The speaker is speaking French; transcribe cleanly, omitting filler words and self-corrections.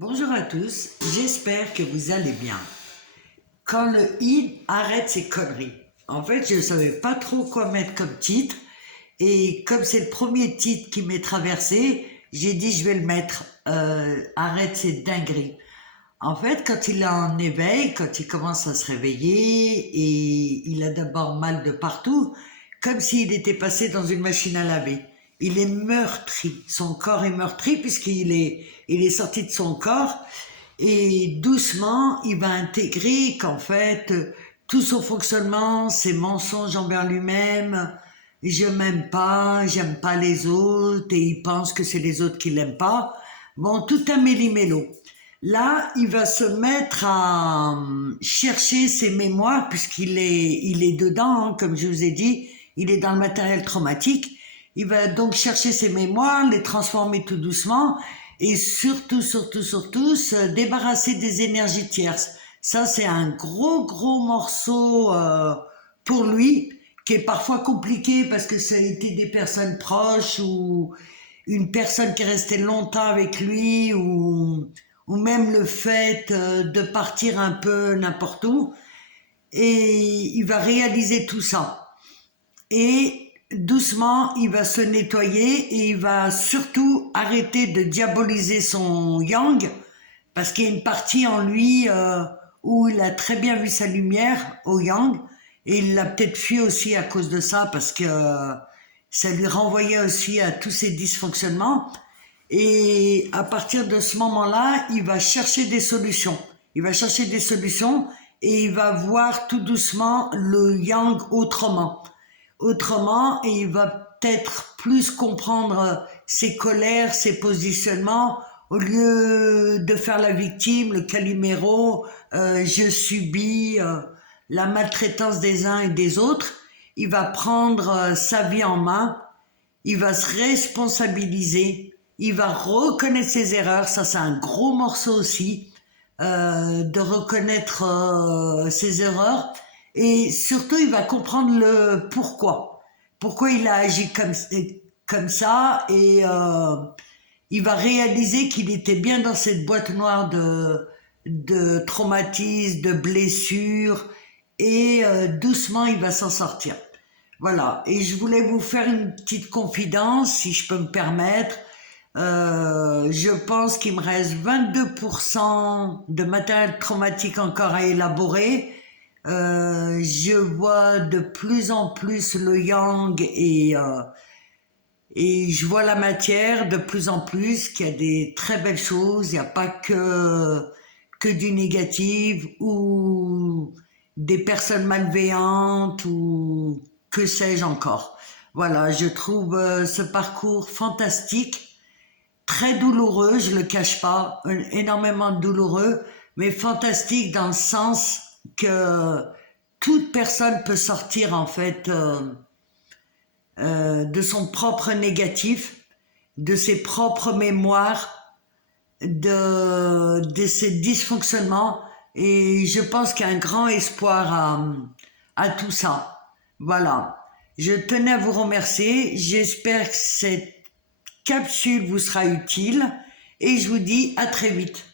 Bonjour à tous, j'espère que vous allez bien. Quand le id arrête ses conneries. En fait, je ne savais pas trop quoi mettre comme titre, et comme c'est le premier titre qui m'est traversé, j'ai dit je vais le mettre. Arrête ses dingueries. En fait, quand il est en éveil, quand il commence à se réveiller, et il a d'abord mal de partout, comme s'il était passé dans une machine à laver. Il est meurtri, son corps est meurtri puisqu'il est sorti de son corps, et doucement, il va intégrer qu'en fait, tout son fonctionnement, ses mensonges envers lui-même, je m'aime pas, j'aime pas les autres, et il pense que c'est les autres qui l'aiment pas. Bon, tout un méli-mélo. Là, il va se mettre à chercher ses mémoires, puisqu'il est dedans, hein, comme je vous ai dit, il est dans le matériel traumatique. Il va donc chercher ses mémoires, les transformer tout doucement, et surtout, se débarrasser des énergies tierces. Ça, c'est un gros morceau pour lui, qui est parfois compliqué parce que ça a été des personnes proches ou une personne qui est restée longtemps avec lui ou même le fait de partir un peu n'importe où. Et il va réaliser tout ça. Et doucement, il va se nettoyer et il va surtout arrêter de diaboliser son yang, parce qu'il y a une partie en lui où il a très bien vu sa lumière au yang, et il l'a peut-être fui aussi à cause de ça, parce que ça lui renvoyait aussi à tous ses dysfonctionnements. Et à partir de ce moment-là, il va chercher des solutions. Il va chercher des solutions et il va voir tout doucement le yang autrement, et il va peut-être plus comprendre ses colères, ses positionnements, au lieu de faire la victime, le caliméro, je subis la maltraitance des uns et des autres. Il va prendre sa vie en main, il va se responsabiliser, il va reconnaître ses erreurs, ça c'est un gros morceau aussi, de reconnaître ses erreurs, et surtout il va comprendre le pourquoi il a agi comme ça, et il va réaliser qu'il était bien dans cette boîte noire de traumatismes, de blessures, et doucement il va s'en sortir. Voilà, et je voulais vous faire une petite confidence, si je peux me permettre. Je pense qu'il me reste 22% de matériel traumatique encore à élaborer. Je vois de plus en plus le yang, et je vois la matière de plus en plus, qu'il y a des très belles choses, il n'y a pas que du négatif ou des personnes malveillantes ou que sais-je encore. Voilà, je trouve ce parcours fantastique, très douloureux, je le cache pas, énormément douloureux, mais fantastique dans le sens que toute personne peut sortir en fait de son propre négatif, de ses propres mémoires, de ses dysfonctionnements, et je pense qu'il y a un grand espoir à tout ça. Voilà. Je tenais à vous remercier. J'espère que cette capsule vous sera utile et je vous dis à très vite.